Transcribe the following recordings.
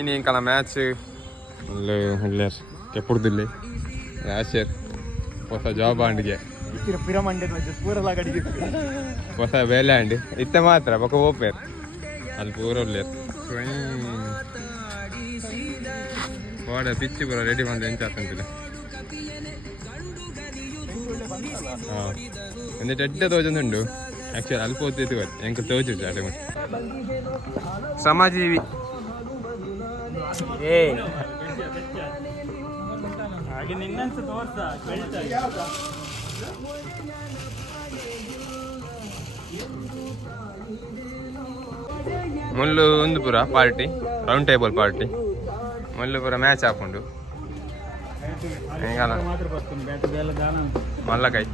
ini kalau match le heller kepurdulle Asher ಹೊಸ job ಅಂಡಿಗೆ ಹೊಸ ಬೇಲೆ ಅಂಡಿ ಇತ್ತ ಮಾತ್ರ ಬೊಕ್ಕ ಓಪೇರ್ ಅಲ್ಲಿ ಪೂರ ಉಳ್ಳೇರ್ ವಾಡ ಪಿಚ್ಚಿ ಪೂರ ರೆಡಿ ಬಂದು ಎಂಚಾತಂತಿಲ್ಲ എന്നിട്ട് എട്ട് തോന്നുന്നുണ്ട് ആക്ച്വലി അല്പം ഒത്തിരി വരും എനിക്ക് തോച്ചില്ല അതെ സമാജീവി ಮುಳ್ಳು ಒಂದು ಪೂರ ಪಾರ್ಟಿ ರೌಂಡ್ ಟೇಬಲ್ ಪಾರ್ಟಿ ಮುಳ್ಳು ಪೂರ ಮ್ಯಾಚ್ ಹಾಕೊಂಡು ಮಲ್ಲಕಾಯಿ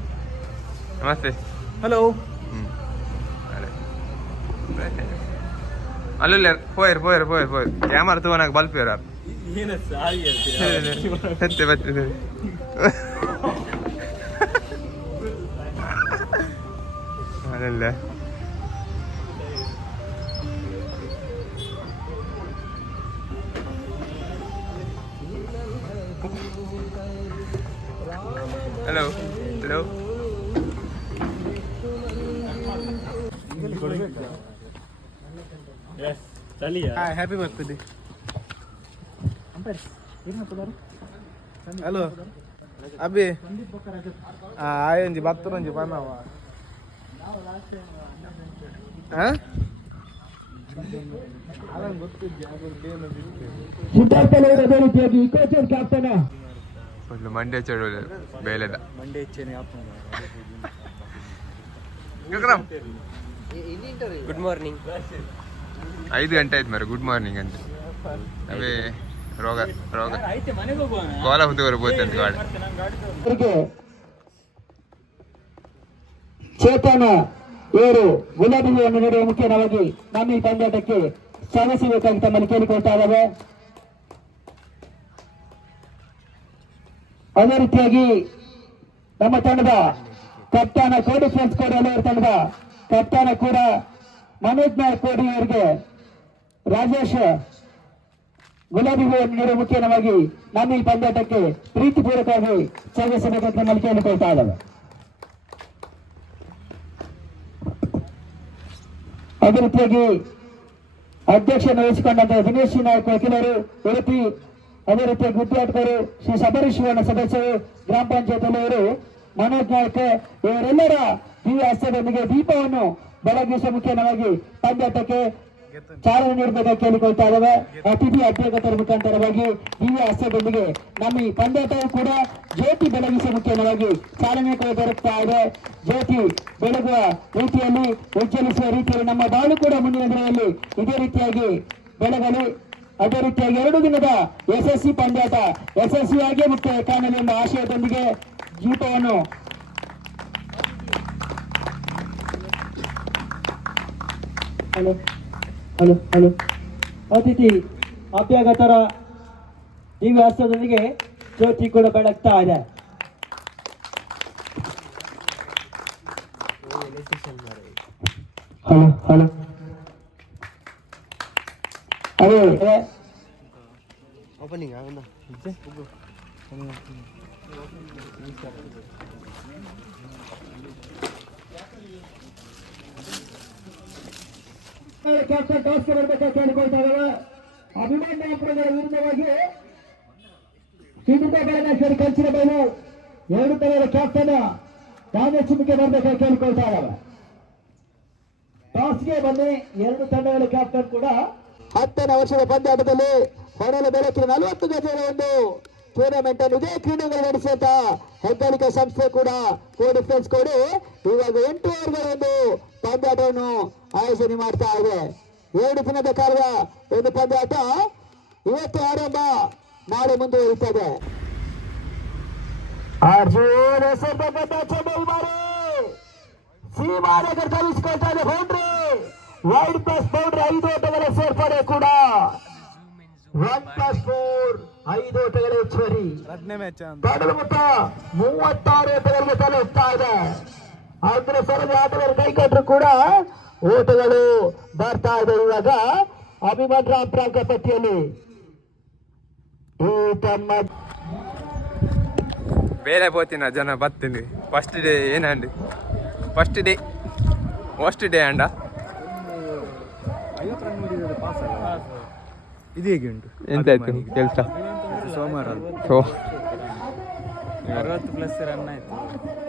ನಮಸ್ತೆ ಹಲೋ ಅಲ್ಲ ಹೋಯರ್ ಹೋಯರ್ ಹೋಯರ್ ಹೋಯರ್ ಕ್ಯಾಮರಾ ತಗೋನಾಗ ಬಲ್ಪ್ ಯಾರು ಮತ್ತೆ ಬರ್ತದೆ ಅದಲ್ಲ hello hello happy birthday hello ಅಬ್ಬಿ ಆಯಂಜಿ ಬತ್ತರಂಜಿ ಪನ್ನವ ಫುಲ್ ಮಂಡ್ಯ ಚಳುವಳಿ ಬೇಲೆದ ಗುಡ್ ಮಾರ್ನಿಂಗ್ 5 ಗಂಟೆ ಆಯ್ತು ಮರ ಗುಡ್ ಮಾರ್ನಿಂಗ್ ಅಂತ ಅವೇ ರೋಗ ರೋಗ ಕೋಲ ಹುದ್ದವರು ಬೋತಂತ ಗಾಡಿ ಚೇತನ ಇವರು ಗುಲಾಬಿಯನ್ನು ನೀಡುವ ಮುಖ್ಯವಾಗಿ ನಮ್ಮ ಈ ತಂಡಕ್ಕೆ ಶ್ರಮಿಸಬೇಕಾಗಿ ತಮ್ಮಲ್ಲಿ ಕೇಳಿಕೊಳ್ತಾ ಇದ್ದಾವೆ. ಅದೇ ರೀತಿಯಾಗಿ ನಮ್ಮ ತಂಡದ ಕಪ್ತಾನ ಕೋಡಿ ಫ್ರೆಂಡ್ಸ್ ಕೋಡಿ ಎಲ್ಲರ ತಂಡದ ಕಪ್ತಾನ ಕೂಡ ಮನೋಜ್ ನಾಯಕ್ ಕೋಡಿ ಅವರಿಗೆ ರಾಜೇಶ್ ಗುಲಾಬಿ ಹೂವನ್ನು ನೀಡುವ ಮುಖ್ಯವಾಗಿ ನಮ್ಮ ಈ ಪಂದ್ಯಾಟಕ್ಕೆ ಪ್ರೀತಿಪೂರ್ವಕವಾಗಿ ಶ್ರಮಿಸಬೇಕಂತ ನಮ್ಮಲ್ಲಿ ಕೇಳಿಕೊಳ್ತಾ ಇದ್ದಾವೆ. ಅದೇ ರೀತಿಯಾಗಿ ಅಧ್ಯಕ್ಷನ ವಹಿಸಿಕೊಂಡಂತಹ ದಿನೇಶ್ ನಾಯಕ್ ವಕೀಲರು ಉಡುಪಿ, ಅದೇ ರೀತಿಯಾಗಿ ವಿದ್ಯಾರ್ಥಿಗಳು, ಶ್ರೀ ಸಬರೀಶ್ವರನ ಸದಸ್ಯರು, ಗ್ರಾಮ ಪಂಚಾಯತ್ ಅವರು, ಮನೋಜ್ ನಾಯಕ್ ಇವರೆಲ್ಲರ ದಿವ್ಯ ಹಸ್ತದೊಂದಿಗೆ ದೀಪವನ್ನು ಬೆಳಗಿಸುವ ಮುಖ್ಯವಾಗಿ ಪಂದ್ಯಾಟಕ್ಕೆ ಚಾಲನೆ ನೀಡಬೇಕಾಗಿ ಕೇಳಿಕೊಳ್ತಾ ಇದ್ದಾವೆ. ಅತಿಥಿ ಅಭ್ಯರ್ಥಿಗಳ ಮುಖಾಂತರವಾಗಿ ದಿವ್ಯ ಹಸ್ತದೊಂದಿಗೆ ನಮ್ಮ ಈ ಪಂದ್ಯಾಟವು ಕೂಡ ಜ್ಯೋತಿ ಬೆಳಗಿಸುವ ಮುಖ್ಯವಾಗಿ ಚಾಲನೆ ದೊರಕ್ತಾ ಇದೆ. ಜ್ಯೋತಿ ಬೆಳಗುವ ರೀತಿಯಲ್ಲಿ, ಉಜ್ವಲಿಸುವ ರೀತಿಯಲ್ಲಿ ನಮ್ಮ ಬಾಳು ಕೂಡ ಮುಂದಿನ ದಿನದಲ್ಲಿ ಇದೇ ರೀತಿಯಾಗಿ ಬೆಳಗಲಿ. ಅದೇ ರೀತಿಯಾಗಿ 2 ದಿನದ ಯಶಸ್ವಿ ಪಂದ್ಯಾಟ ಯಶಸ್ವಿಯಾಗಿ ಮುಕ್ತಾಯ ಕಾಣಲಿ ಎಂಬ ಆಶಯದೊಂದಿಗೆ ದೀಪವನ್ನು ಹಲೋ ಹಲೋ ಹಲೋ ಅತಿಥಿ ಅಭ್ಯಾಗತರ ದಿವ್ಯ ಹಸ್ತದೊಂದಿಗೆ ಜ್ಯೋತಿ ಕೂಡ ಬೆಳಗ್ತಾ ಇದೆ. ಹಲೋ ಹಲೋ ಅದೇ ಓಪನಿಂಗ್ ಕ್ಯಾಪ್ಟನ್ ಟಾಸ್ಗೆ ಬರಬೇಕಾಗಿ ಕೇಳಿಕೊಳ್ತಾ ಇದ್ದಾವೆ. ಅಭಿಮಾನ್ಯಪುರಗಳ ವಿರುದ್ಧವಾಗಿ ಸಿದ್ಧತಾ ಬಯಲೇಶ್ವರಿ ಕಂಚಿನ ಬಯಲು 2 ತಂಡದ ಕ್ಯಾಪ್ಟನ್ ರಾಜೇಶ್ಗೆ ಬರಬೇಕಾಗಿ ಕೇಳಿಕೊಳ್ತಾ ಇದ್ದಾವೆ. ಟಾಸ್ಗೆ ಬಂದು 2 ತಂಡಗಳ ಕ್ಯಾಪ್ಟನ್ ಕೂಡ 10ನೇ ವರ್ಷದ ಪಂದ್ಯಾಟದಲ್ಲಿ ಹೊರಲ ಬೆಳಕಿನ 40 ಗಜಗಳ ಒಂದು ಟೂರ್ನಮೆಂಟ್ ಅನ್ನು ಇದೇ ಕ್ರೀಡೆಗಳು ನಡೆಸಿದ ಹೆಗ್ಗಳಿಕೆ ಸಂಸ್ಥೆ ಕೂಡ ಕೋಡಿ ಫ್ರೆಂಡ್ಸ್ ಕೋಡಿ ಇವಾಗ 8 ಓವರ್ಗಳ ಒಂದು ಪಂದ್ಯಾಟವನ್ನು ಆಯೋಜನೆ ಮಾಡ್ತಾ ಇದೆ. 2 ದಿನದ ಕಾಲದ ಒಂದು ಪಂದ್ಯಾಟ ಇವತ್ತು ಆರಂಭ, ನಾಳೆ ಮುಂದುವರಿಯುತ್ತದೆ. ಸೀಮಾನಗರ ಕಲಿಸಿಕೊಳ್ತಾ ಇದೆ ಬೌಂಡ್ರಿ, ವೈಡ್ ಪ್ಲಸ್ ಬೌಂಡ್ರಿ, 5 ಓಟಗಳ ಸೇರ್ಪಡೆ ಕೂಡ 1+4 5 ಓಟಗಳ ಹೆಚ್ಚುವರಿ. ಕಡಲ ಮೊತ್ತ 36 ಓಟಗಳಿಗೆ ತಲುಪ್ತಾ ಇದೆ. ಅಗ್ರ ಸರದಿ ಆಟಗಾರರು ಕೈ ಕೊಟ್ಟರು ಕೂಡ ಓಟಗಳು ಬರ್ತಾ ಇದೆ. ಇವಾಗ ಅಭಿಮನ್ ರಾಮ್ ಪ್ರಾಂಕಪಟ್ಟಿಯಲ್ಲಿ ಈ ತಮ್ಮ ಬೇರೆ ಪೋತಿನ ಜನ ಬರ್ತೀನಿ ಫಸ್ಟ್ ಡೇ ಏನಂಡಿ ಫಸ್ಟ್ ಡೇ ಅಂಡ ಇದು ಹೇಗೆ ಉಂಟು ಎಂತಾಯ್ತು ಕೆಲಸ ಸೋಮವಾರ +60 ರನ್ ಆಯ್ತು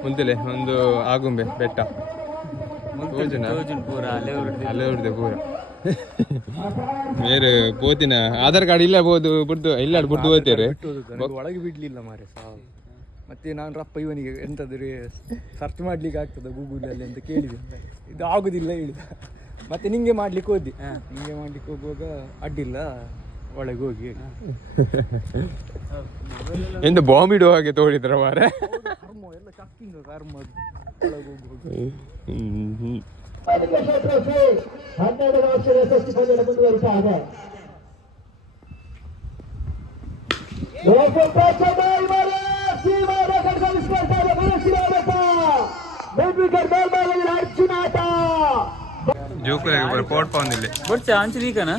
ಮುಂದಲೆ ಒಂದು ಆಗುಂಬೆ ಬೆಟ್ಟ ಪೂರ ಅಲ್ಲೇ ಹೊಡೆದೆ ಪೂರ ಬೇರೆ ಪೋತಿನ ಆಧಾರ್ ಕಾರ್ಡ್ ಇಲ್ಲ ಬಿಡ್ದು ಇಲ್ಲ ಬಿಡ್ದು ಹೋಗ್ತೀರಿ ಒಳಗೆ ಬಿಡ್ಲಿಲ್ಲ ಮಾರೆ ಸಾವು ಮತ್ತೆ ನಾನು ರಪ್ಪ ಇವನಿಗೆ ಎಂತಾದ್ರೆ ಸರ್ಚ್ ಮಾಡ್ಲಿಕ್ಕೆ ಆಗ್ತದ ಗೂಗಲಲ್ಲಿ ಅಂತ ಕೇಳಿದೆ ಇದು ಆಗುದಿಲ್ಲ ಹೇಳಿದ ಮತ್ತೆ ನಿಂಗೆ ಮಾಡ್ಲಿಕ್ಕೆ ಹೋದಿ ನಿಂಗೆ ಮಾಡ್ಲಿಕ್ಕೆ ಹೋಗುವಾಗ ಅಡ್ಡಿಲ್ಲ ಒಳಗೆ ಹೋಗಿ ಎಂತ ಬಾಂಬ್ ಇಡುವ ಹಾಗೆ ತೋಡಿದ್ರ ಮಾರೆ ಎಲ್ಲ ಕಕ್ಕಿಂಗ ಕರ್ಮ ಒಳಗೆ ಹೋಗಿ 12 ವರ್ಷದ ಯಶಸ್ವಿ ಪಂದ್ಯದ ಮುಂದುವರಿತಾ ಇದೆ ಜೋಕುಲಿಗೆ ಪೋಟ್ ಪಾಂದಿಲ್ಲ ಬೊಡ್ಚ ಅಂಚಿದೀಕನ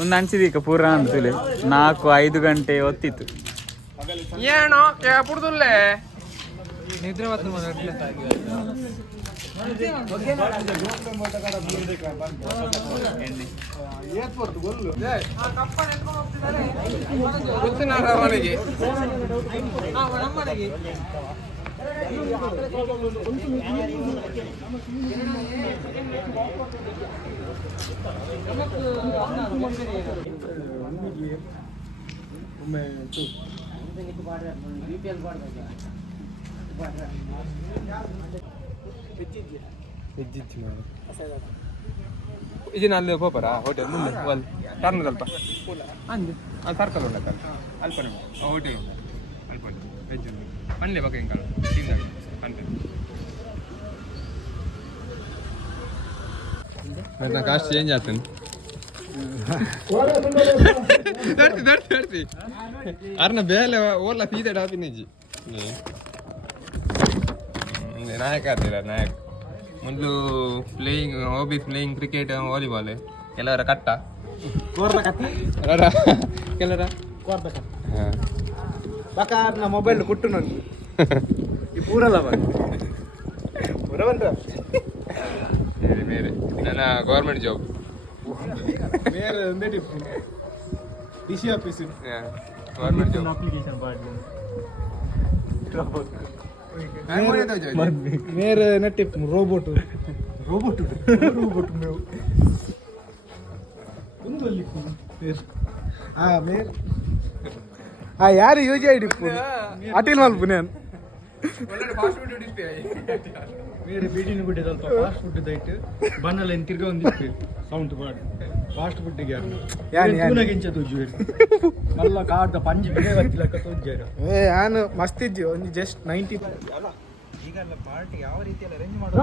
ಒಂದು ಅಂಚಿದೀಕ ಪೂರ ಅಂತಲೇ 4-5 ಗಂಟೆ ಹೊತ್ತಿತ್ತು ಏನೋ ಪುಡ್ದುಲ್ಲೇ ನಿದ್ರೆ ಮತ್ತು ಇದನ್ನ ಅಲ್ಲಿ ಹೋಗ್ಬಾರ ಹೋಟೆಲ್ ಮುಂದೆ ಅಲ್ಲಿ ಟರ್ನ್ ಸ್ವಲ್ಪ ಅಂದು ಅಲ್ಲಿ ಸರ್ಕಲ್ ಉಂಟಲ್ಲ ಅಲ್ಪನೆ ಹೋಟೆಲ್ ಉಂಟು ಅಲ್ಪನೆ ವೆಜ್ ಪಂಡ್ಲೆ ಬಗ್ಗೆ ಹಿಂಗೆ ತಿಂದಾಗ ಪಂಡ್ಲೆ ಮತ್ತೆ ಕಾಸ್ಟ್ ಚೇಂಜ್ ಆಗ್ತೇನೆ ತರ್ತಿ ಅರ್ನ ಬೇಲೆ ಓಲ್ಲ ಫೀದೆ ಡಾಪಿನೇಜಿ ನಾಯಕ ಆಗ್ತೀರ ನಾಯಕ ಮೊದಲು playing hobby playing cricket volleyball ಕೆಲವರ ಕಟ್ಟ ಕೆಲವರ ಬಕಾರ್ನ ಮೊಬೈಲ್ ಕೊಟ್ಟು ನೋಡಿ ಈ ಪೂರಲ್ಲ ಪೂರ ಬಂದ್ರ ಬೇರೆ ಬೇರೆ ನನ್ನ ಗೌರ್ಮೆಂಟ್ ಜಾಬ್ ಬೇರೆ ಒಂದೇ tip D C office government job मेरे ना टिप रोबोट मेरे कुंदली फिर मेरे यार यूज आईडी अटिल माल पुण्यान मेरे बीडी गुड्डे ಸ್ವಲ್ಪ ಫಾಸ್ಟ್ ಫುಡ್ ದೈಟ್ ಬನ್ನಲ್ಲ ಏನು ತಿರ್ಗ ಒಂದು ಸೌಂಡ್ ಬಾಡ್ ಫಾಸ್ಟ್ ಫುಡ್ ಗೆ ಯಾರು ಕೂನಗಿಂಚ ತುಜು ಮಲ್ಲ ಕಾಡ್ದ ಪಂಜಿ ಬಿಗೆ ಗೊತ್ತಿಲ್ಲ ತುಜ್ಜಾರ ನಾನು ಮಸ್ತ್ ಇದ್ದಿ ಒಂದು ಜಸ್ಟ್ 90 ಈಗಲ್ಲ ಪಾರ್ಟಿ ಯಾವ ರೀತಿ ಎಲ್ಲ ಅರೇಂಜ್ ಮಾಡೋದು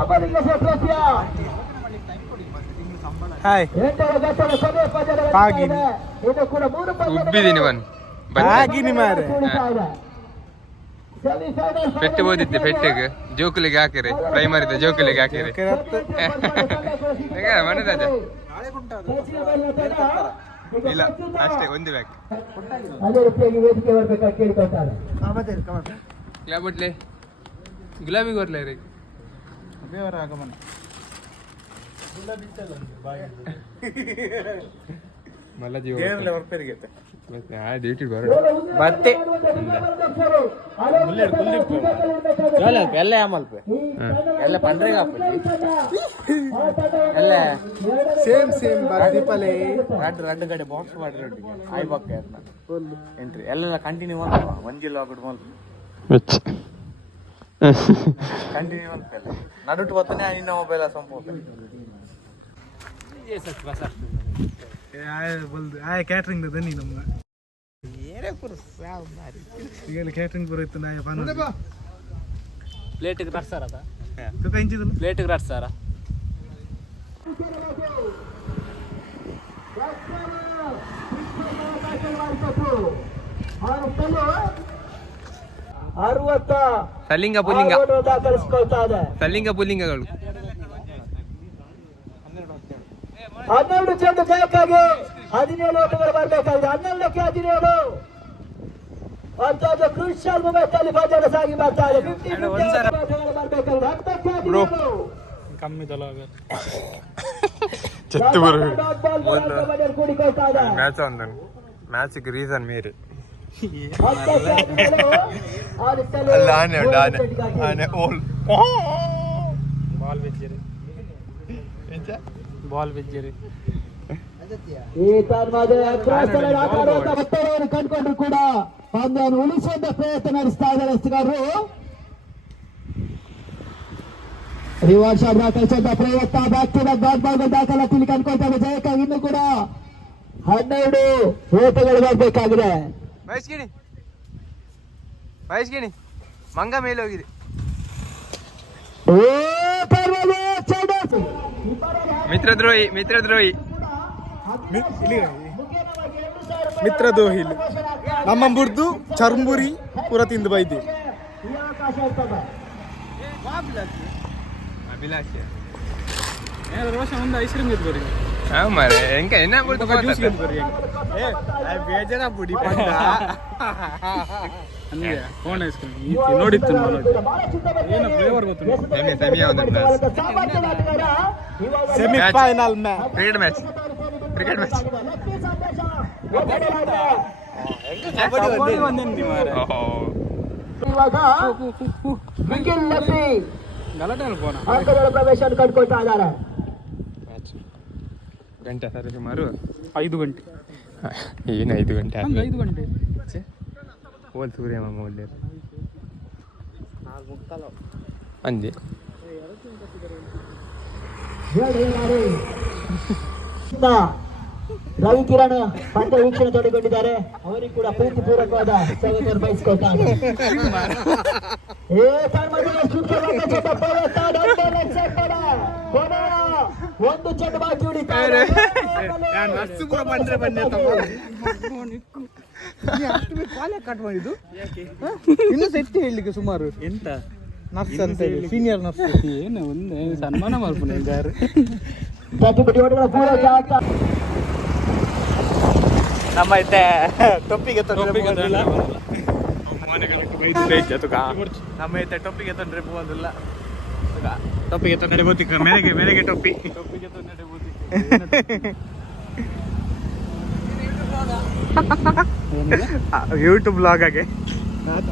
ಹಾಯ್ ಹಾಗಿನಿ ಇದು ಕೂಡ 3 ಉಬ್ಬಿದೀನಿ ಬನ್ ಹಾಗಿನಿ ಮಾರೆ ಪೆಟ್ಟು ಬೋದಿದ್ದೆ ಪೆಟ್ಟಿಗೆ ಜೋಕುಲಿಗೆ ಹಾಕಿರಿ ಪ್ರೈಮರಿದ ಜೋಕುಲಿಗೆ ಹಾಕಿರಿ ಮನದಾಜ ಇಲ್ಲ ಅಷ್ಟೇ ಒಂದು ಬ್ಯಾಗ್ ಅದೇ ರೀತಿಯಾಗಿ ವೇದಿಕೆ ಬರಬೇಕಾ ಕೇಳಿಕೊಳ್ತಾರೆ ಯಾಬಟ್ಲೆ ಗುಲಾಬಿ ಗೊರ್ಲೆ ರೀ ದೇವರ ಆಗಮನ ಮಲ್ಲ ಜೀವ ಕೇರಳ ವರ್ಪೆರಿಗೆ ಡ್ಯೂಟಿ ಬರ ಬತ್ತೆ ಎಲ್ಲ ಆಮಲ್ಪೆ ಎಲ್ಲ ಪಂಡ್ರೆಗೆ ಹಾಪಲ್ಲಿ ಎಲ್ಲ ಸೇಮ್ ದೀಪಾವಳಿ ರಡ್ಡು ಕಡೆ ಬಾಕ್ಸ್ ಮಾಡಿ ಆಯ್ ಬಾಕ್ ಎಂಟ್ರಿ ಎಲ್ಲ ಕಂಟಿನ್ಯೂ ಮಾಡ್ತೀವ ಮಂಜಿಲ್ ಆಗ್ಬಿಟ್ಟು ಮಲ್ಪ ಕಂಟಿನ್ಯೂ ಮಲ್ಪಲ್ಲ ನಡುಟು ಬತ್ತನೆ ನಿನ್ನ ಮೊಬೈಲ್ ಸಂಪೂರ್ಣ ಆಯ ಕ್ಯಾಟ್ರಿಂಗ್ ದನಿ ನಮ್ಗೆ ಈಗ ಕ್ಯಾಟ್ರಿಂಗ್ ಬರುತ್ತೆ ನಾಯ ಪಾನ ಪ್ಲೇಟಿಗೆ ರಡ್ಸಾರದ ಇಂಚಿದಲ್ಲ ಪ್ಲೇಟಿಗೆ ರಡ್ಸಾರ ಸಲಿಂಗ ಪುಲ್ಲಿಂಗ ದಾಖಲಿಸಿಕೊಳ್ತಾ ಇದೆ ಸಲಿಂಗ ಪುಲ್ಲಿಂಗಗಳು 12 ಚೆಂಡು ಜಯಕ್ಕಾಗಿ 17 ಓಟಗಳು ಬರಬೇಕಾಗಿದೆ. 12ಕ್ಕೆ 17 ಅಂತದ್ದು ಕ್ರೂಷಿಯಲ್ ಮೂಮೆಂಟ್ ಅಲ್ಲಿ ಪಂದ್ಯ ಸಾಗಿ ಬರ್ತಾ ಇದೆ. 50 ಓಟಗಳು ಬರಬೇಕಾಗಿದೆ. 10ಕ್ಕೆ 17 ಕಮ್ಮಿ ತಲ ಕೂಡಿಕೊಳ್ತಾ ಇದೆ. ಮ್ಯಾಚಿಗೆ ರೀಸನ್ ಮೇರೆ ಬಾಲ್ ಬೆಜ್ಜರಿ ಈ ಕಂಡುಕೊಂಡ್ರು ಕೂಡ ಪಂದ್ಯವನ್ನು ಉಳಿಸುವಂತ ಪ್ರಯತ್ನ ನಡೆಸ್ತಾ ಇದ್ದಾರೆ ಎಸ್ತುಗಾರರು. ರಿವರ್ಸ್ ಶಾಟ್ ದಾಖಲಿಸುವಂತ ಪ್ರಯತ್ನ back to back good ball ದಾಖಲಾತಿ ಕಂಡುಕೊಳ್ತಾರೆ. ಜಯಕ್ಕಾಗಿ ಇನ್ನು ಕೂಡ 12 ಓಟಗಳು ಬರಬೇಕಾಗಿದೆ. ವಯಸ್ಗಿಣಿ ಮಂಗ ಮೇಲೆ ಹೋಗಿದೆ. ಮಿತ್ರದ್ರೋಹಿ ಮಿತ್ರದ್ರೋಹಿ ನಮ್ಮ ಬುರ್ದು ಚರ್ಮುರಿ ಪೂರ ತಿಂದು ಬೈದಿ ಅಭಿಲಾಷೆ ರೋಷ ಒಂದು ಐಸ್ ಕ್ರೀಮ್ ಇದ್ದು ಮಾರೆ ಹೆಂಗ ಏನ ಬೇಜಾರ ಬುಡಿ ಫೋನ್ ಐಸ್ ಕ್ರೀಮ್ ನೋಡಿತ್ತು ಏನು ಫ್ಲೇವರ್ ಗೊತ್ತು. ಸೆಮಿಫೈನಲ್ ಮ್ಯಾಚ್ ಕ್ರಿಕೆಟ್ ಮ್ಯಾಚ್ ಪ್ರವೇಶ ಕಂಡುಕೊಳ್ತಾ ಇದ್ದಾರೆ. ಗಂಟೆ ಸರ್ ಸುಮಾರು 5 ಗಂಟೆ. ಏನು 5 ಗಂಟೆ 5 ಗಂಟೆ ಓಲ್ ಸೂರ್ಯ ಮೌಲ್ಯ ಅಂದೆ ರವಿ ಕಿರಣ್ ಪಂದ್ಯ ವೀಕ್ಷಣೆ ತೊಡಗಿಕೊಂಡಿದ್ದಾರೆ. ಅವರಿಗೆ ಕೂಡ ಪ್ರೀತಿಪೂರ್ವಕವಾದ ಸ್ವಾಗತ ಬಯಸ್ಕೊಳ್ತಾರೆ. ಒಂದು ಚೆಂಡು ಬಾಕಿ ಉಳಿತಾರೆ. ಕಟ್ ಮಾಡಿದ್ದು ಇನ್ನು ಸೆಟ್ ಹೇಳಲಿಕ್ಕೆ ಸುಮಾರು ಎಂತ ನರ್ಸ್ ಅಂತ ಹೇಳಿ ಸೀನಿಯರ್ ನರ್ಸ್ ಏನು ಒಂದೇ ಸನ್ಮಾನ ಮಾಡ್ಕೊಂಡು ಯಾರು ನಮ್ಮ ಐತೆ ಟೊಪ್ಪಿಗೆ ನಮ್ಮ ಐತೆ ಟೊಪ್ಪಿಗೆ ತೊಂದರೆ ಹೋಗೋದಿಲ್ಲ. ಟೊಪ್ಪಿಗೆ ತೊಂದರೆ ಬೋತಿಕ ಮೇಲೆಗೆ ಟೊಪ್ಪಿ ಟೊಪ್ಪಿಗೆ ತೊಂದರೆ ಯೂಟ್ಯೂಬ್ ಬ್ಲಾಗ್ ಆಗಿ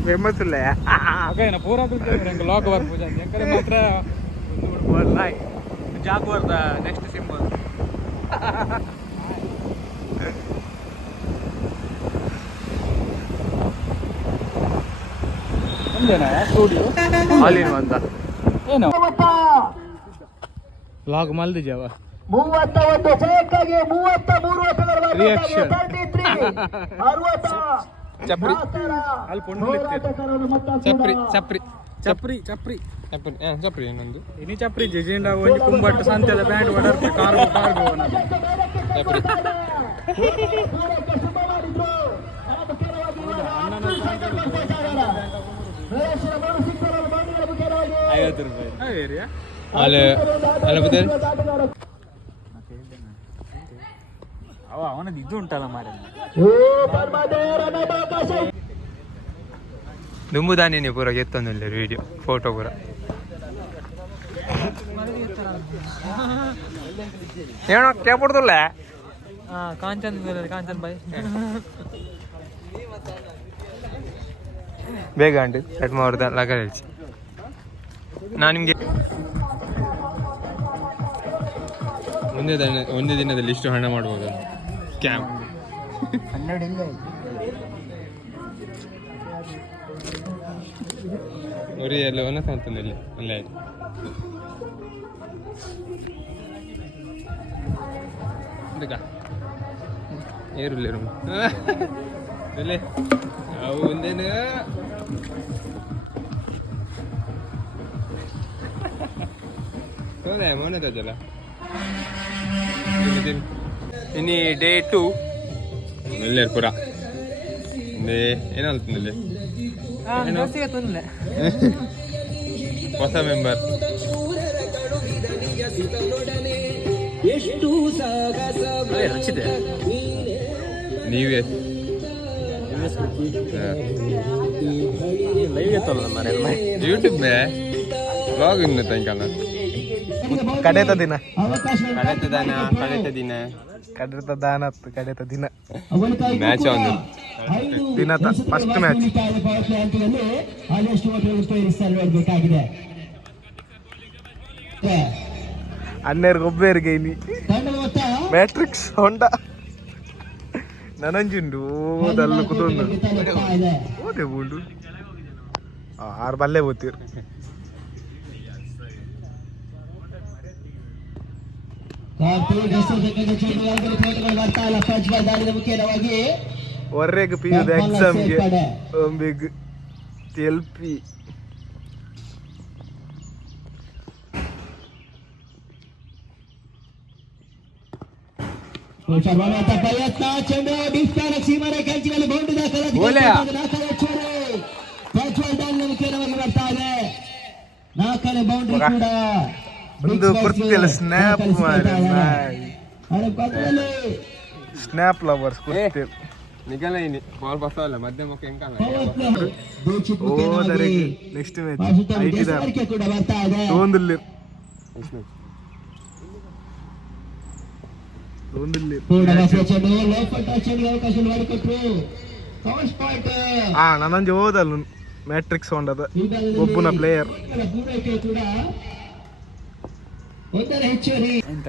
ಫೇಮಸ್ ಇಲ್ಲ ಪೂರಾ ಬ್ಲಾಗ್ ಬರ್ಬೋದು ಯಾಕಂದ್ರೆ ಮಾತ್ರ ಜಾಗ್ವಾರ್ದ ನೆಕ್ಸ್ಟ್ ಸಿಂಬಲ್ ಸ್ಟುಡಿಯೋ ಅಲ್ಲಿನ ಅಂತ ಏನು ಬ್ಲಾಗ್ ಮಲ್ದಿಜಾವ 31 ಜಯಕ್ಕಾಗಿ 33 ರಿಯಾಕ್ಷನ್ ಚಪ್ರಿ ಚಪ್ರಿ ಚಪ್ರಿ ಚಪ್ರಿ ಚಪ್ರಿ ಚಪ್ರಿ ಚಪ್ರಿ ಇನ್ನೊಂದು ಇನಿ ಚಪ್ರಿ ಜೆಜೆಂಡ ಒಂದು ಕುಂಬಟ್ಟು ಸಂತೆದ ಬ್ಯಾಂಡ್ ಒಡರ್ತೆ ಕಾರ್ಗೋ ಚಪ್ರಿ ₹50 ಅವನದ್ದು ಇದು ಉಂಟಲ್ಲ ಮಾರ ದುಂಬುದಾನಿ ಪೂರ ಎತ್ತೊಂದಿಲ್ಲ ವಿಡಿಯೋ ಫೋಟೋ ಪೂರ ಏನೋ ಕೇಳ್ಬಿಡ್ದಲ್ಲ ಕಾಂಚನ್ ಬಾಯ್ ಬೇಗ ಅಂಟು ಕಟ್ ಮಾಡ್ದ ಲಗ ಹೇಳ್ಸಿ ನಾನು ನಿಮಗೆ ಒಂದೇ ದಿನದಲ್ಲಿ ಇಷ್ಟು ಹಣ ಮಾಡ್ಬೋದು ಕ್ಯಾಮ್ 12 ಒರಿಯಲ್ಲ ಒನ್ನ ಸಂತನಲ್ಲಿ ಅಲ್ಲೇ ಇದಕ್ಕ ಏರುಲ್ಲೇರು ಅಲ್ಲೇ ಅವು ಒಂದೇನು ಸೋದೆ ಮೊನ್ನೆದಲ್ಲ ಇನ್ನು ಡೇ 2 ಎಲ್ಲೇರು ಪುರ ಏನಲ್ತಂದಲ್ಲಿ ಹೊಸ ಮೆಂಬರ್ ನೀವೇ ಯೂಟ್ಯೂಬ್ ಬ್ಲಾಗ್ ಇನ್ನು ಸಾಯಂಕಾಲ ಕಡೆತ ದಿನ ಮ್ಯಾಚ್ ಒಂದು ದಿನದ ಫಸ್ಟ್ ಮ್ಯಾಚ್ ಅನ್ನೇರ್ಗೆ ಒಬ್ಬೇರಿಗೆ ಇನಿ ಮ್ಯಾಟ್ರಿಕ್ಸ್ ಹೊಂಡ ನನಂಜುಂಡು ಓದಲ್ಲು ಕುದೊಂದು ಓದೆ ಬೂಂಡು ಆರು ಬಲ್ಲೆ ಓದ್ತೀರು ಹೊರ್ರೆಗೆ ಪಿ ಯುದ ಎಕ್ಸಾಮ್ಗೆ ಬಿಗ್ ಎಲ್ ಪಿ ಪ್ರಯತ್ನ ಚೆಂಡು ಡಿಸ್ಟಾರ್ ಸೀಮಾರೇಖೆಯಲ್ಲಿ ಬೌಂಡ್ರಿ ಮುಖ್ಯವಾಗಿ ಬರ್ತಾ ಇದೆ. ನಾಲ್ಕನೇ ಬೌಂಡ್ರಿ ಕೂಡ ಒಂದು ಕುರ್ತಿಯಲ್ಲಿ ಸ್ನ್ಯಾಪ್ ಮಾಡಿ ಸ್ನ್ಯಾಪ್ ಲವರ್ಸ್ ಕುರ್ತಿ ನಿಗಲ ಇನಿ ಬಾಲ್ ಬಸವಲ್ಲ ಮಧ್ಯಮಕ್ಕೆ ಹೆಂಗಲ್ಲ ಓದರಿಗೆ ನೆಕ್ಸ್ಟ್ ಮ್ಯಾಚ್ ಐಟಿದಾರ ಕೂಡ ಬರ್ತಾ ಇದೆ. ಒಂದಲ್ಲಿ ನನಂಜು ಓದಲ್ಲ ಮ್ಯಾಟ್ರಿಕ್ಸ್ ಹೊಂಡದ ಒಬ್ಬನ ಪ್ಲೇಯರ್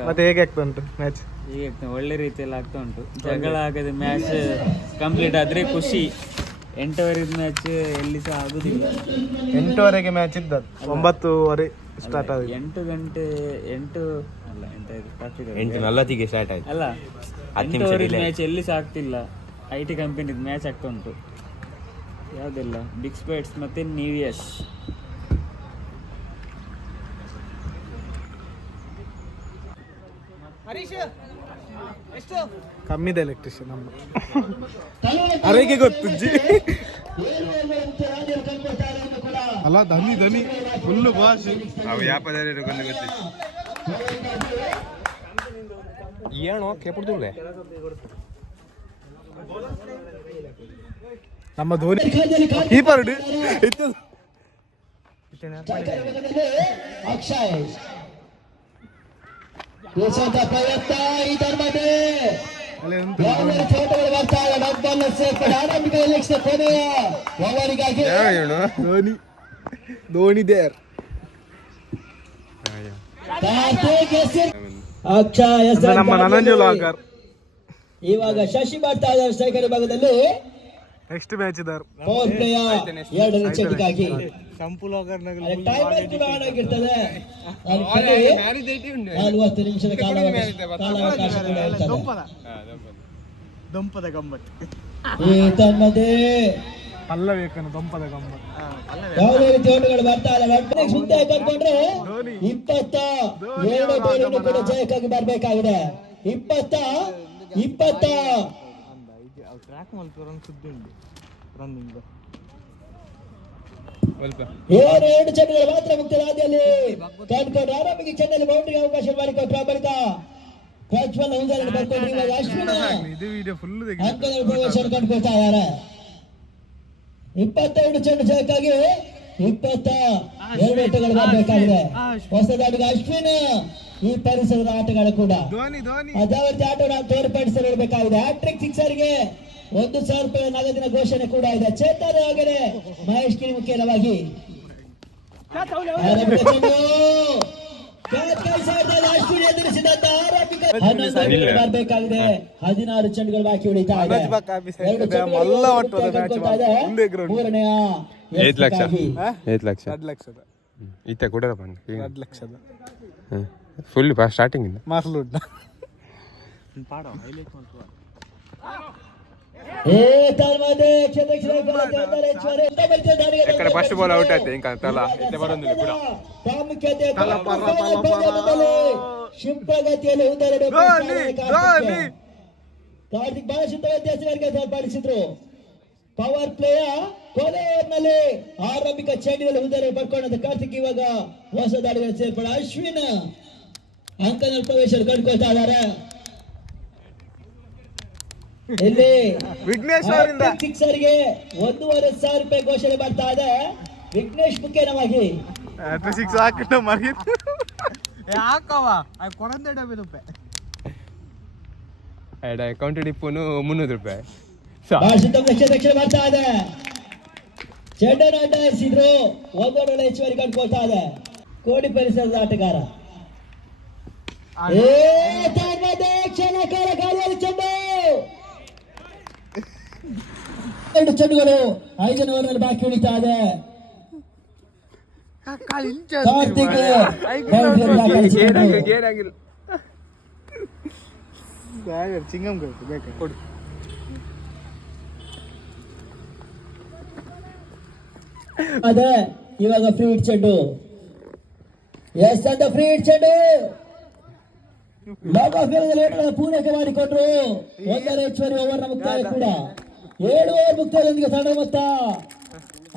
ಮತ್ತೆ ಹೇಗೆ ಆಗ್ತಾ ಉಂಟು ಮ್ಯಾಚ್? ಈಗ ಒಳ್ಳೆ ರೀತಿಯಲ್ಲಿ ಆಗ್ತಾ ಉಂಟು. ಜಗಳ ಆಗದೆ ಮ್ಯಾಚ್ ಕಂಪ್ಲೀಟ್ ಆದ್ರೆ ಖುಷಿ. 8 ಮ್ಯಾಚ್ ಎಲ್ಲಿ ಸಹ ಆಗುದಿಲ್ಲ. 8:30ಗೆ ಮ್ಯಾಚ್ ಇದ್ದದ್ದು 9:30 ಸ್ಟಾರ್ಟ್ ಆಗಿದೆ. 8 ಗಂಟೆ 8 ಅಲ್ಲ 8:40ಗೆ ಸ್ಟಾರ್ಟ್ ಆಯ್ತು ಅಲ್ಲ 8 ಮ್ಯಾಚ್ ಎಲ್ಲಿ ಸಹ ಆಗ್ತಿಲ್ಲ. IT ಕಂಪನಿ ಮ್ಯಾಚ್ ಆಗ್ತಾ ಉಂಟು. ಯಾವುದೆಲ್ಲ ಬಿಗ್ ಸ್ಪೇಟ್ಸ್ ಮತ್ತೆ ನ್ಯೂಯರ್ಸ್. ಕಮ್ಮಿದೆ ಎಲೆಕ್ಟ್ರಿಷಿಯನ್ ನಮ್ಮ ಅರೆಗೆ ಗೊತ್ತುಜ್ಜಿ ಅಲ್ಲ ದನಿ ಫುಲ್ಲು ಭಾಷೆ ಅವು ಯಾಪದಾರೆ ಗೊಂದು ಗೊತ್ತಿ ಏನೋ ಕೇಪಡ್ದುಳ್ಳೆ ನಮ್ಮ ಧೋನಿ ಕೀಪರ್ ಅಕ್ಷಯ್ ಪ್ರಯತ್ನ ಇದರಲ್ಲಿ ಫೋಟೋಗಳು ಬರ್ತಾ ಇದೆ. ಡಬ್ಬನ್ನು ಸೇರ್ಪಡೆ ಆರಂಭಿಕ ಎಲೆಕ್ಷನ್ ಕೊನೆಯ ಓವರಿಗಾಗಿ ಧೋನಿ ದೇರ್ ಅಕ್ಷಯ್ ನಮ್ಮ ನನಂಜು ಲಾಕರ್. ಇವಾಗ ಶಶಿ ಮಾಡ್ತಾ ಇದ್ದಾರೆ ಸ್ಟ್ರೈಕರ್ ಭಾಗದಲ್ಲಿ. ನೆಕ್ಸ್ಟ್ ಮ್ಯಾಚ್ ಇದ್ದಾರೆ ಪವರ್ ಪ್ಲೇಯರ್ 2 ಚೆಕ್ಗಾಗಿ ಟೈಮರ್ ಕೂಡ ಆನ್ ಆಗಿರ್ತದೆ. 40 ನಿಮಿಷದ ಕಾಲಾವಕಾಶ ಕೂಡ ಇರ್ತದೆ. ದಂಪದ ಗಮ್ಮತ್ ಈ ತಮ್ಮದೇ ಅಲ್ಲ ಬೇಕನ್ನು ದಂಪದ ಗಮ್ಮತ್. ಯಾವುದೇ ರೀತಿ ಓಟಗಳು ಬರ್ತಾ ಇಲ್ಲ. ಸುದ್ದಿ ಕಟ್ಕೊಂಡ್ರೆ 22 ಬಾಲನ್ನು ಕೂಡ ಜಯಕ್ಕಾಗಿ ಬರ್ಬೇಕಾಗಿದೆ. 20 ಸುದ್ದಿ ಉಂಟು ರನ್ನಿಂಗ್ 2 ಚೆಂಡುಗಳು ಮಾತ್ರ ಮುಕ್ತ ರಾಜ್ಯದಲ್ಲಿ ಕಂಡುಕೊಂಡ್ರೆ ಆರಂಭಿಕ ಚೆಂಡಲ್ಲಿ ಬೌಂಡ್ರಿಗೆ ಅವಕಾಶ ಮಾಡಿಕೊಟ್ರ ಬಳಿಕ ಪ್ರಜ್ವಲ್ ಹುಂಜಾರನ್ನು ಬರ್ಕೊಂಡ್ರು. ಇವಾಗ ಅಶ್ವಿನ ಅಂಕಗಳ ಪ್ರವೇಶ ಕಂಡುಕೊಳ್ತಾ ಇದ್ದಾರೆ. 22 ಚೆಂಡು ಜಯಕ್ಕಾಗಿ 22 ಓಟಗಳು ಬರಬೇಕಾಗಿದೆ. ಹೊಸದಾಗಿ ಅಶ್ವಿನ ಈ ಪರಿಸರದ ಆಟಗಾರ ಕೂಡ ಅದಾವರ್ತಿ ಆಟವನ್ನು ತೋರ್ಪಡಿಸಬೇಕಾಗಿದೆ. ಹ್ಯಾಟ್ರಿಕ್ ಸಿಕ್ಸರ್ಗೆ 1,000 ರೂಪಾಯಿ ನಗದಿನ ಘೋಷಣೆ ಕೂಡ ಇದೆ. ಚೇತನ್ ಹಾಗೆಯೇ ಮಹೇಶ್ ಕಿರಿ ಮುಖ್ಯವಾಗಿ ಬರಬೇಕಾಗಿದೆ. 16 ಚೆಂಡುಗಳು ಬಾಕಿ ಉಳಿತಾ ಇದೆ. 8 ಲಕ್ಷ ಈತ ಕೂಡ ಫುಲ್ ಸ್ಟಾರ್ಟಿಂಗ್ ಇಂದ ಮಾರ್ಲುಡ್ ಫಸ್ಟ್ ಬಾಲ್ ಔಟ್ ಆಯ್ತು ಇಂಕ ತಲ ಇತ್ತೆ ಬರೋದಿಲ್ಲ ಕೂಡ ಶಿಂಪಗತಿಯಲ್ಲಿ ಕಾರ್ತಿಕ್ ಬಹಳ ಶುದ್ಧ ವ್ಯತ್ಯಾಸಗಳಿಗೆ ಏರ್ಪಡಿಸಿದ್ರು. ಪವರ್ ಪ್ಲೇಯರ್ ಕೊನೆಯಲ್ಲಿ ಆರಂಭಿಕ ಚೆಂಡಿನಲ್ಲಿ ಹುದ್ದೆಯನ್ನು ಪಡ್ಕೊಂಡಂತ ಕಾರ್ತಿಕ್ ಇವಾಗ ಹೊಸ ದಾಳಿಗಳ ಸೇರ್ಪಡೆ. ಅಶ್ವಿನ್ ಅಂಕನ ಪ್ರವೇಶ ಕಂಡುಕೊಳ್ತಾ ಇದ್ದಾರೆ. ಇಲ್ಲಿ ವಿಘ್ನೇಶ್ ಅವರಿಂದ ಸಿಕ್ಸರ್ಗೆ 1,500 ರೂಪಾಯಿ ಘೋಷಣೆ ಮಾಡ್ತಾ ಇದೆ ವಿಘ್ನೇಶ್ ಮುಖ್ಯವಾಗಿ. ಸಿಕ್ಸ್ ಹಾಕಿಟ್ಟು ಮರಿ ಯಾಕವ ಕೊಡಂದೆ ಡಬ್ಬಿ ರೂಪಾಯಿ ಕೌಂಟರ್ ಡಿಪ್ಪುನು 300 ರೂಪಾಯಿ. ರಕ್ಷಣೆ ಮಾಡ್ತಾ ಇದೆ. ಚೆಂಡನ್ನು ಅಡ್ಡಾಯಿಸಿದ್ರು. 1 ಓವರ್ ಹೆಚ್ಚುವರಿ ಕಂಡುಕೊಳ್ತಾ ಇದೆ ಕೋಡಿ ಪರಿಸರದ ಆಟಗಾರ. ಕ್ಷಣಕಾಲ ಗಾಳಿಯಲ್ಲಿ ಚೆಂಡು. 2 ಚೆಂಡುಗಳು 5ನೇ ಓವರ್ನಲ್ಲಿ ಬಾಕಿ ಉಳಿತಾ ಇದೆ. ಕಾರ್ತಿಕ್ ಏನಾಗಿಲ್ಲ. ಚಿಂಗಮ್ ಬೇಕಾ ಕೊಡು. ಅದೇ ಇವಾಗ ಫ್ರೀ ಹಿಟ್ ಚೆಂಡು. ಎಸ್ ಅಂತ ಫ್ರೀ ಹಿಟ್ ಚೆಂಡು ಲಾಗ್ ಆಫ್ ಪೂರೈಕೆ ಮಾಡಿಕೊಟ್ರು. 1 ಹೆಚ್ಚುವರಿ ಓವರ್ನ ಮುಕ್ತಾಯ ಕೂಡ 7 ಓವರ್ ಮುಕ್ತಾಯದೊಂದಿಗೆ ತಂಡ ಮೊತ್ತ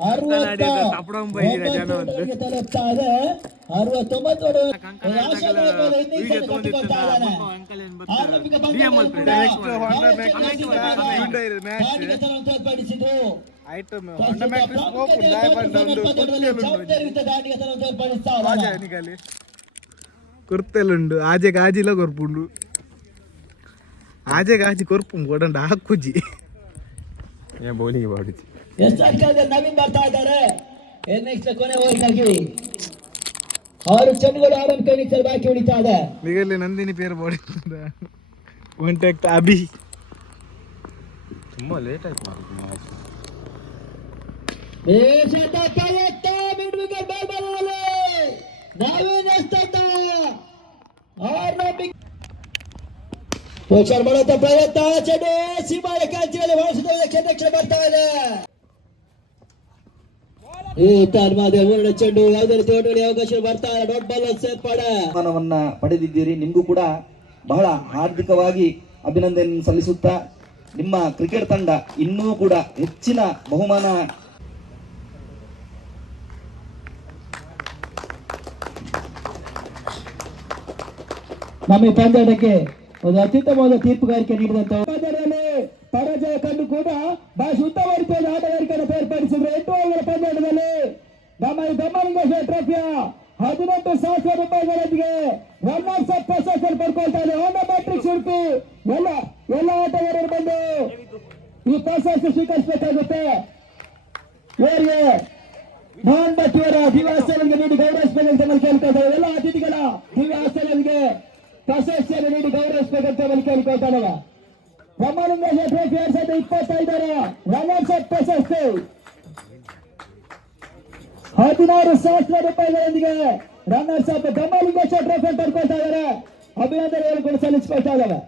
69 ತಲುಪ್ತಾ ಇದೆ. 69 ತೋರ್ಪಡಿಸಿದ್ರು. ಕೊರ್ತಲುಂಡು ಆಜೆ ಗಾಜಿಲ ಕೊರ್ಪುಂಡು ಆಜೆ ಗಾಜಿ ಕೊರ್ಪು ಕೊಡಂಡ ಹಾಕುಜಿ ಬೌಲಿಂಗ್ ಮಾಡಿದ್ವಿ. ನವೀನ್ ಬರ್ತಾ ಇದ್ದಾರೆ. ನೆಕ್ಸ್ಟ್ ಕೊನೆ ಓವರ್ಗಾಗಿ 6 ಚೆಂಡುಗಳು ಆರಂಭಿಕ ಇನ್ನಿಂಗ್ಸ್ ಬಾಕಿ ಉಳಿತಾ ಇದೆ. ನಿಗಲ್ಲಿ ನಂದಿನಿ ಪೇರು ಬಾಡಿ ಕಾಂಟ್ಯಾಕ್ಟ್ ಅಭಿ ತುಂಬಾ ಲೇಟ್ ಆಯ್ತು. ಪೋಷಣೆ ಮಾಡುವಂತ ಪ್ರಯತ್ನ ಚೆಂಡು ಸೀಮಾರ ಕಾಂಚಿನಲ್ಲಿ ಬಳಸುವುದಕ್ಕೆ ರಕ್ಷಣೆ ಬರ್ತಾ ಇದೆ. ಈ ತನ್ಮಾದ 2 ಚೆಂಡು ಯಾವುದೇ ರೀತಿ ಓಟಗಳಿಗೆ ಅವಕಾಶ ಬರ್ತಾ ಇದೆ. ಡಾಟ್ ಬಾಲ್ ಸೇರ್ಪಡೆ ಬಹುಮಾನವನ್ನ ಪಡೆದಿದ್ದೀರಿ. ನಿಮಗೂ ಕೂಡ ಬಹಳ ಹಾರ್ದಿಕವಾಗಿ ಅಭಿನಂದನೆ ಸಲ್ಲಿಸುತ್ತಾ ನಿಮ್ಮ ಕ್ರಿಕೆಟ್ ತಂಡ ಇನ್ನೂ ಕೂಡ ಹೆಚ್ಚಿನ ಬಹುಮಾನ ನಮ್ಮ ಪಂದ್ಯಕ್ಕೆ ಒಂದು ಅತ್ಯುತ್ತಮವಾದ ತೀರ್ಪುಗಾರಿಕೆ ನೀಡಿದಂತ ಪಂದ್ಯದಲ್ಲಿ ಪರಾಜಯ ಕಂಡು ಕೂಡ ಬಹಳ ಉತ್ತಮ ರೀತಿಯ ಆಟಗಾರಿಕೆಯನ್ನು ಬೇರ್ಪಡಿಸಿದ್ರು. 8 ಓವರ್ ಪಂದ್ಯದಲ್ಲಿ ನಮ್ಮ ಈ ಬ್ರಹ್ಮಲಿಂಗೇಶ್ವರ ಟ್ರೋಫಿಯ 18,000 ರೂಪಾಯಿಗಳೊಂದಿಗೆ ರನ್ನರ್ಸ್ ಅಪ್ ಪ್ರಶಸ್ತಿ ಪಡ್ಕೊಳ್ತಾ ಇದೆ. ಹೋಂಡಾ ಮ್ಯಾಟ್ರಿಕ್ಸ್ ಉಡುಪಿ ಎಲ್ಲ ಆಟಗಾರರು ಬಂದು ಈ ಪ್ರಶಸ್ತಿ ಸ್ವೀಕರಿಸಬೇಕಾಗುತ್ತೆ. ಇವರಿಗೆ ಮೋಹನ್ ಭಟ್ ಇವರ ದಿವ್ಯ ಆಸ್ಟ್ರೇಲಿಯಾಗೆ ನೀಡಿ ಗೌರವಿಸಬೇಕಂತ ಕೇಳ್ಕೊಳ್ತಾರೆ. ಎಲ್ಲ ಅತಿಥಿಗಳ ದಿವ್ಯ ಆಸ್ಟ್ರೇಲಿಯಾಗೆ ಪ್ರಶಸ್ತಿಯನ್ನು ನೀಡಿ ಗೌರವಿಸಬೇಕಂತ ಕೇಳ್ಕೊಳ್ತಾ ಇದ್ದಾವೆ. ಬ್ರಹ್ಮಲಿಂಗೇಶ್ವರ ಟ್ರೋಫಿ 2025 ರನ್ನರ್ಸ್ ಅಪ್ ಪ್ರಶಸ್ತಿ 16,000 ರೂಪಾಯಿಗಳೊಂದಿಗೆ ರನ್ನರ್ಸ್ ಅಪ್ ಬ್ರಹ್ಮಲಿಂಗೇಶ್ವರ ಟ್ರೋಫಿ ಪಡ್ಕೊಳ್ತಾ ಇದ್ದಾರೆ. ಅಭಿನಂದನೆಗಳು ಕೂಡ ಸಲ್ಲಿಸಿಕೊಳ್ತಾ ಇದ್ದಾವೆ.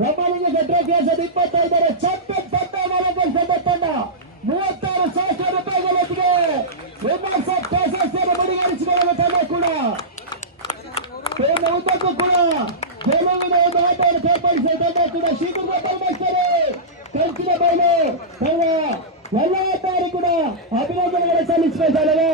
ಬ್ರಹ್ಮಲಿಂಗೇಶ್ವರ ಟ್ರೋಫಿ 2025 ಚಾಂಪಿಯನ್ ತಂಡ ತಂಡ 36,000 ರೂಪಾಯಿಗಳೊಂದಿಗೆ ರನ್ನರ್ಸ್ ಅಪ್ ಪ್ರಶಸ್ತಿಯನ್ನು ಮುಡಿಗೇರಿಸಿಕೊಳ್ಳುವ ತಂಡ ಕೂಡ ಉದ್ದಕ್ಕೂ ಕೂಡ ಗೆಲುವಿನ ಒಂದು ಆಟವನ್ನು ಬೇರ್ಪಡಿಸಿದ ತಂಡ ಕೂಡ ಶೀಘ್ರದಲ್ಲಿ ಮಾಡ್ತಾರೆ. ಕಂಚಿನ ಬಯಲು ತಂಡ ಎಲ್ಲ ಆಟಗಾರರು ಕೂಡ ಅಭಿನಂದನೆಗಳು ಸಲ್ಲಿಸಬೇಕಾದರೆ